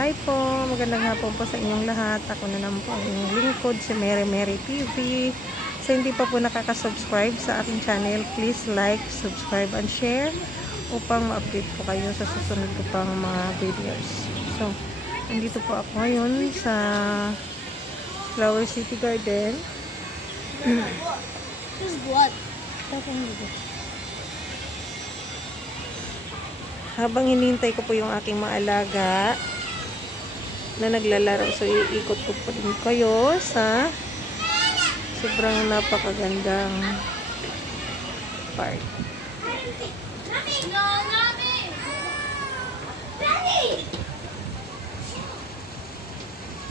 Hi po, magandang hapon po sa inyong lahat. Ako na naman po ang inyong lingkod, si Mary Mary TV. Sa hindi pa po nakaka-subscribe sa aking channel, please like, subscribe, and share upang ma-update po kayo sa susunod ko pang mga videos. So, nandito po ako ngayon sa Flower City Garden. This is blood. Habang hinihintay ko po yung aking mga alaga na naglalaro, so iikot ko po din kayo sa sobrang napakagandang park. No, not me. Daddy.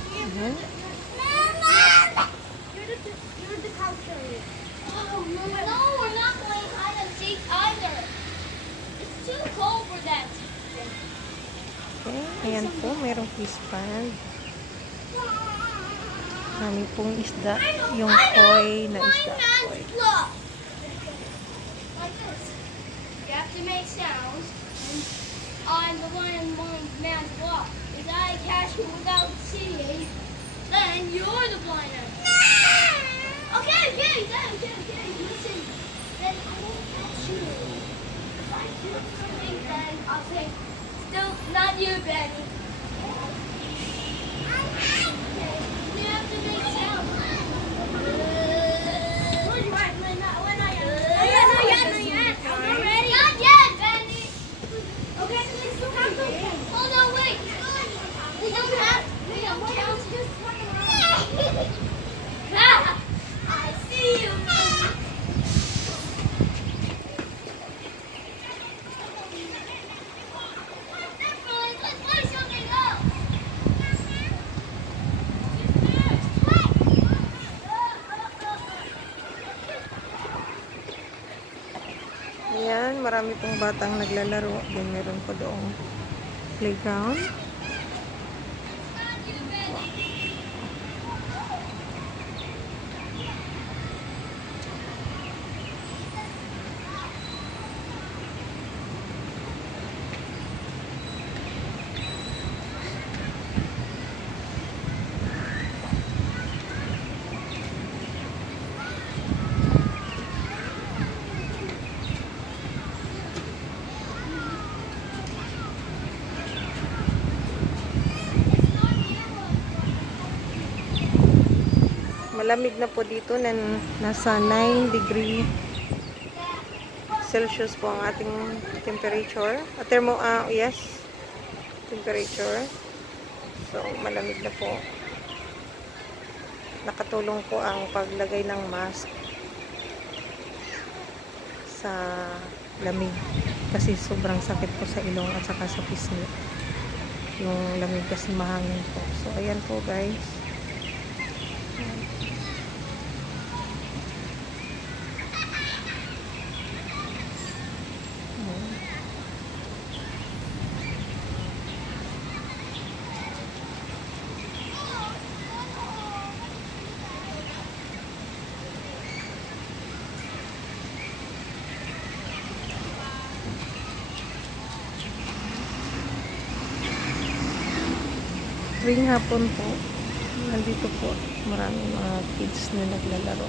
Ayan. You're the couch area. Oh, no, we're not playing hide and seek either. It's too cold for that. Okay, ayan po, mayroong fish pond. Kami pong isda, yung koi na isda. Koi. Look. Like this. You have to make sounds. On the one man's block. If I catch you without seeing, then you're the blind man. Okay. Listen. Then I won't catch you. If I do something, then I'll say, still not you, Benny. You have to make sounds. Not yet. Benny. Okay, so let's do something. Oh no, wait. We don't have. We don't count. Just fucking around. I see you. Let's play something else. Ayan, marami pong batang naglalaro. Then meron po doong playground. Malamig na po dito, nasa 9 degree Celsius po ang ating temperature. Yes, temperature. So, malamig na po. Nakatulong po ang paglagay ng mask sa lamig. Kasi sobrang sakit po sa ilong at saka sa pisngi. Yung lamig kasi mahangin po. So, ayan po guys. Tuwing hapon po, nandito po maraming mga kids na naglalaro.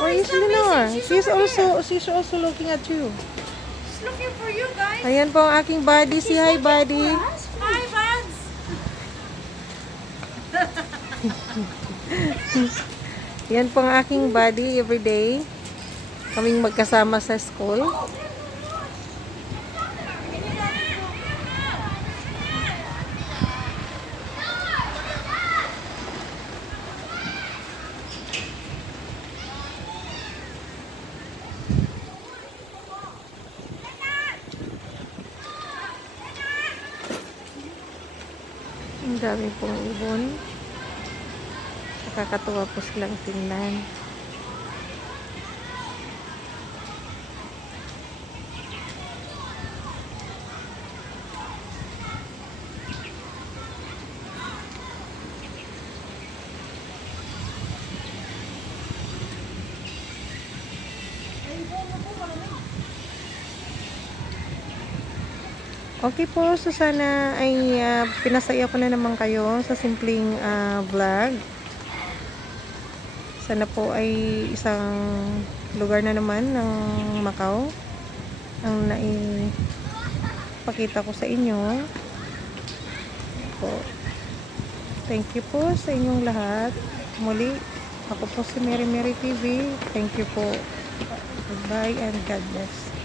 Where is Lenore? She's also looking at you. She's looking for you guys. Ayan po ang aking buddy. Say hi, buddy. Hi, buds. Yan po ang aking buddy everyday. Kaming magkasama sa school. Ang dami pong ibon. Nakakatuwa po silang tingnan. Okay po, so sana ay pinasaya ko na naman kayo sa simpleng vlog. Sana po ay isang lugar na naman ng Macau ang naipakita ko sa inyo. Po. Thank you po sa inyong lahat. Muli, ako po si Mary Mary TV. Thank you po. Goodbye and God bless.